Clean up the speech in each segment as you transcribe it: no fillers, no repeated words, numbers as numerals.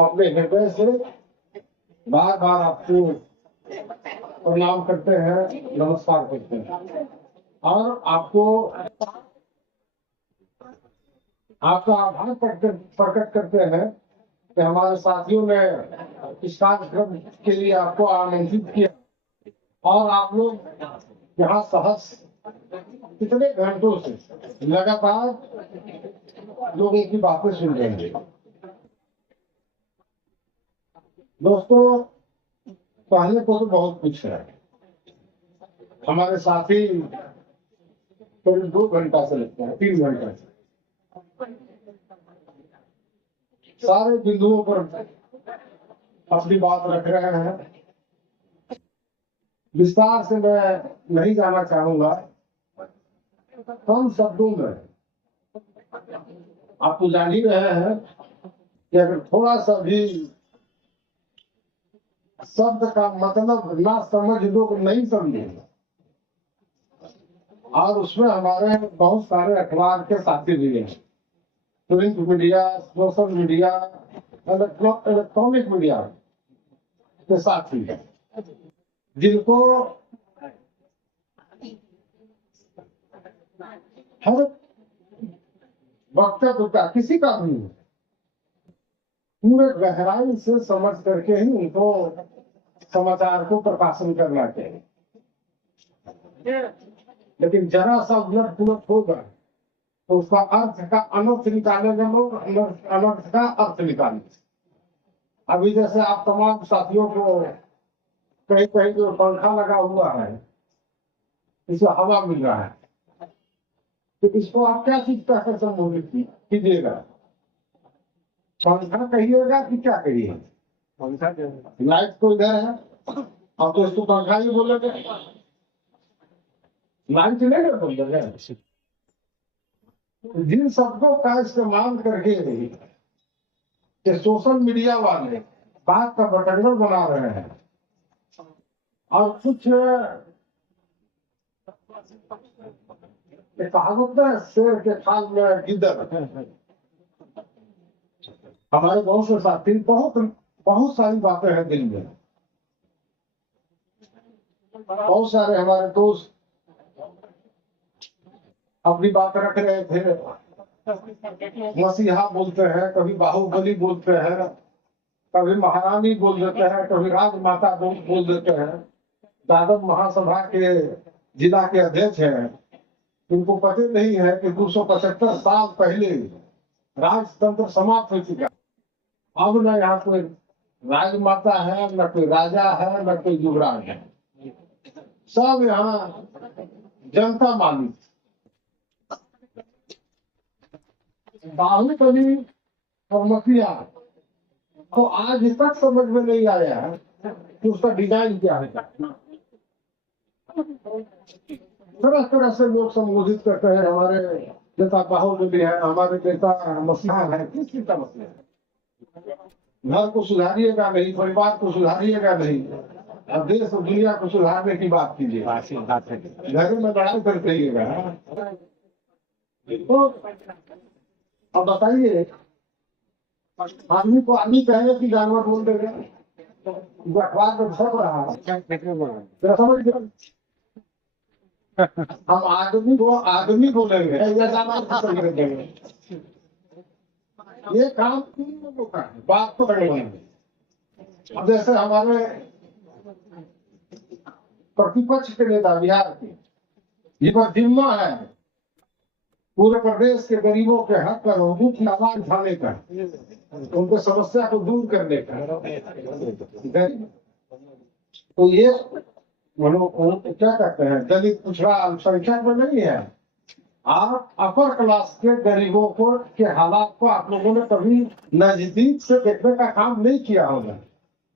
अपने हृदय से बार बार आपको प्रणाम करते हैं, नमस्कार करते हैं और आपको आपका आभार प्रकट करते हैं कि हमारे साथियों ने इस कार्यक्रम के लिए आपको आमंत्रित किया और आप लोग यहाँ सहज कितने घंटों से लगातार लोगों की बातें सुन रहे हैं। दोस्तों, पहले को तो बहुत कुछ है। हमारे साथी करीब 2 घंटा से लगता है, 3 घंटा से सारे बिंदुओं पर अपनी बात रख रहे हैं। विस्तार से मैं नहीं जाना चाहूंगा। कम शब्दों में आप तो जान ही रहे हैं कि अगर थोड़ा सा भी शब्द का मतलब ना समझ लोग नहीं समझे, और उसमें हमारे बहुत सारे अखबार के साथी भी हैं, print media, social media, electronic media के साथी हैं, जिनको हर वक्तव्य का किसी का भी पूरे गहराई से समझ करके ही उनको समाचार को प्रकाशन करना चाहिए। लेकिन जरा सा उलट पुलट होगा तो उसका अर्थ का अनर्थ निकालेंगे लोग, अनर्थ का अर्थ निकालेंगे। अभी जैसे आप तमाम साथियों को कहीं कहीं जो पंखा लगा हुआ है, इसे हवा मिल रहा है, तो इसको आप क्या चीज कहकर संबोधित कीजिएगा? पंखा कहिएगा कि क्या कहिए? लाइट तो इधर है, अब तो इसको पंखा ही बोलेंगे। लाइट चलेगा तो इधर। जिन शब्दों का इस्तेमाल करके कि सोशल मीडिया वाले बात का बटंगर बना रहे हैं और कुछ कहावत है, शेर के खाल में गिद्दर। हमारे बहुत से साथी बहुत सारी बातें हैं दिल में। बहुत सारे हमारे दोस्त अपनी बात रख रहे थे। मसीहा बोलते हैं, कभी बाहुबली बोलते हैं, कभी महारानी बोल देते हैं, कभी राजमाता बोल देते हैं। दादर महासभा के जिला के अध्यक्ष हैं, इनको पता नहीं है कि 275 साल पहले राजतंत्र समाप्त हो चुका। अब न यहाँ कोई राजमाता है, न कोई राजा है, न कोई युवराज है। सब यहाँ जनता मालिक। बाहुबली और मसीहा तो आज तक समझ में नहीं आया है कि उसका डिजाइन क्या है। तरह तरह से लोग संबोधित करते हैं, हमारे नेता बाहुबली है, हमारे नेता मसीहा है। किस चीज का मसीहा है? घर को सुधारिएगा नहीं, परिवार को सुधारिएगा नहीं, अब देश और दुनिया को सुधारने की बात कीजिए, घर में लड़ाई कर रहिएगा। तो अब बताइए, आदमी को आदमी कहेगा कि जानवर बोल देगा? अखबार में छप रहा है, समझ हम आदमी बोलेंगे या जानवर देंगे? ये काम लोगों का है, बात तो करेंगे। अब जैसे हमारे प्रतिपक्ष के नेता बिहार के, जिनका जिम्मा है पूरे प्रदेश के गरीबों के हक पर उनकी आवाज उठाने का, उनके समस्या को दूर करने का, तो ये क्या कहते हैं, दलित पिछड़ा अल्पसंख्यक में नहीं है। आप अपर क्लास के गरीबों को के हालात को आप लोगों ने कभी नजदीक से देखने का काम नहीं किया होगा।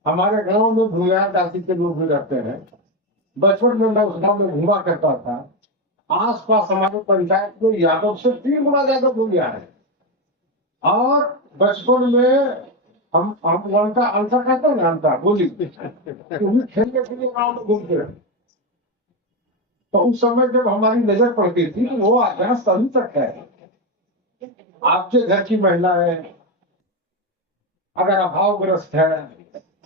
हमारे गांव में भूमिहार जाति के लोग भी रहते हैं। बचपन में मैं उस गांव में घूमा करता था। आसपास हमारे पंचायत में यादव से 3 गुना ज्यादा भूमिहार है। और बचपन में हम उनका अंतर कहते हैं ना, अंतर बोली खेलने के लिए गाँव में घूमते रहे। तो उस समय जब हमारी नजर पड़ती थी तो वो आग्रह सभी तक है। आपके घर की महिलाएं अगर अभावग्रस्त है,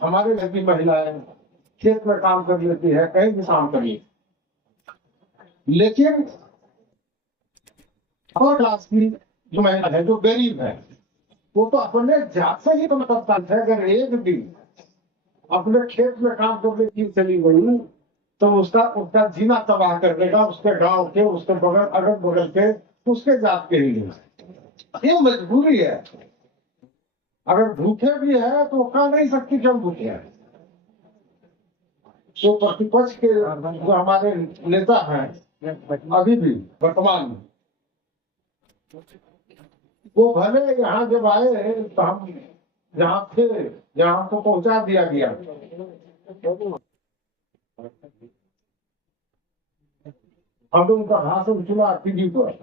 हमारे घर की महिलाएं खेत में काम कर लेती है, कहीं भी काम कर लेती, लेकिन और क्लास की जो महिला है, जो गरीब है, वो तो अपने जात से ही तो मतलब है। अगर एक दिन अपने खेत में काम करने की चली गई तो उसका जीना तबाह कर देगा, उसके गांव के, उसके बगल अगल बगल के, उसके जात के ही लोग। ये मजबूरी है। अगर भूखे भी है तो कह नहीं सकती कि हम भूखे हैं। तो प्रतिपक्ष के जो हमारे नेता हैं अभी भी वर्तमान में, वो भले यहाँ जब आए तो हम जहाँ थे, जहाँ को पहुंचा दिया गया, हमने उनका भाषण सुना टीवी पर।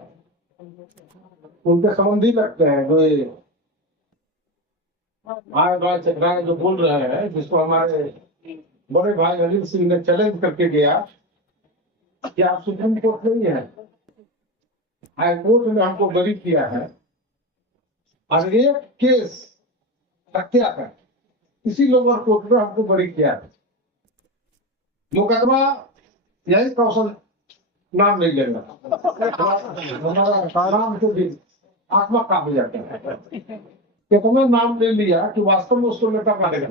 उनके संबंधी लगते हैं जो ये राय जो बोल रहे हैं, जिसको हमारे बड़े भाई अनिल सिंह ने चैलेंज करके गया कि आप सुप्रीम कोर्ट नहीं है, हाई कोर्ट ने हमको बरी किया है, और एक केस हत्या का इसी लोअर कोर्ट में हमको बरी किया है। मुकदमा यही कौशल नाम नहीं लेना, हमारा नाम से भी आत्मा कांप जाता है। कितना नाम ले लिया कि वास्तव में उसको नेता बना देगा,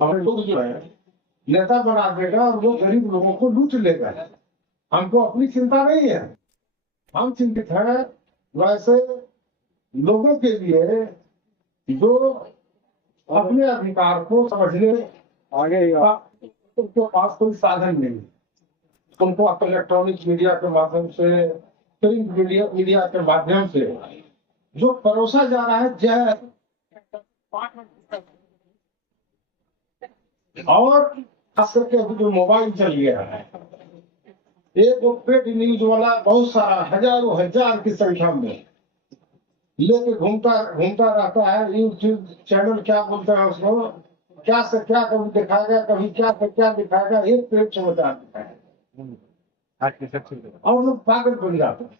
हमारे लोग जो है नेता बना देगा और वो गरीब लोगों को लूट लेगा। हमको अपनी चिंता नहीं है, हम चिंतित है वैसे लोगों के लिए जो अपने अधिकार को समझने आगे उनके पास कोई साधन नहीं, उनको इलेक्ट्रॉनिक मीडिया के माध्यम से, प्रिंट मीडिया के माध्यम से जो परोसा जा रहा है जहर, और खास करके अभी जो मोबाइल चल गया है, एक पेड न्यूज वाला बहुत सारा हजारों हजार की संख्या में लेके घूमता रहता है। यूट्यूब चैनल क्या बोलते हैं उसको, क्या से क्या कभी दिखाएगा, कभी क्या से क्या दिखाएगा, एक पेज समाचार दिखाएगा और लोग पागल बन जाते हैं।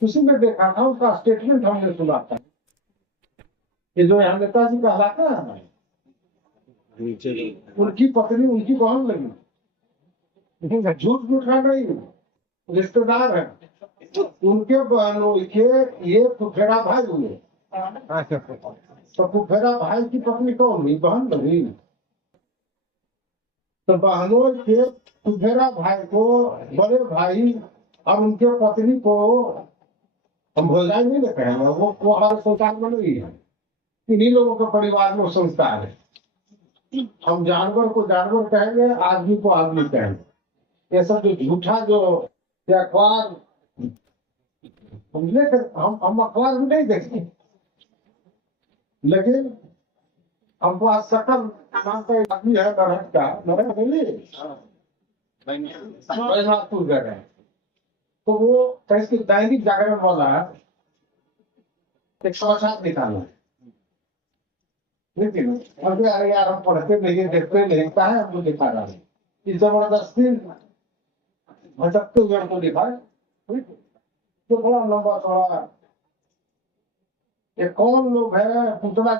किसी ने देखा था, उसका स्टेटमेंट हमने सुना था कि जो यहाँ नेताजी कहलाते हैं, उनकी पत्नी उनकी बहन लगी, झूठ का नहीं, रिश्तेदार है, उनके बहनों के ये फुफेरा भाई हुए। तो फुफेरा भाई की पत्नी कौन हुई? बहन बनी। तो बहनों के फुफेरा भाई को बड़े भाई और उनके पत्नी को हम भोजाई नहीं लेते हैं, वो हमारे संसार में नहीं है। इन्हीं लोगों के परिवार में संस्कार है। हम जानवर को जानवर कहेंगे, आदमी को आदमी कहेंगे। ये सब जो झूठा जो अखबार हम अखबार में नहीं देखते, लेकिन हमको आज सकल नाम का एक आदमी है नरहट का, नरहट बैजनाथपुर गए हैं, तो वो कैसे दैनिक जागरण वाला एक समाचार निकाला, लेकिन अरे यार हम पढ़ते नहीं, देखते नहीं, क्या है हमको दिखा रहा है, इस जबरदस्ती भटकते हुए हमको दिखा है। तो बड़ा लंबा चौड़ा ये कौन लोग है, पूछना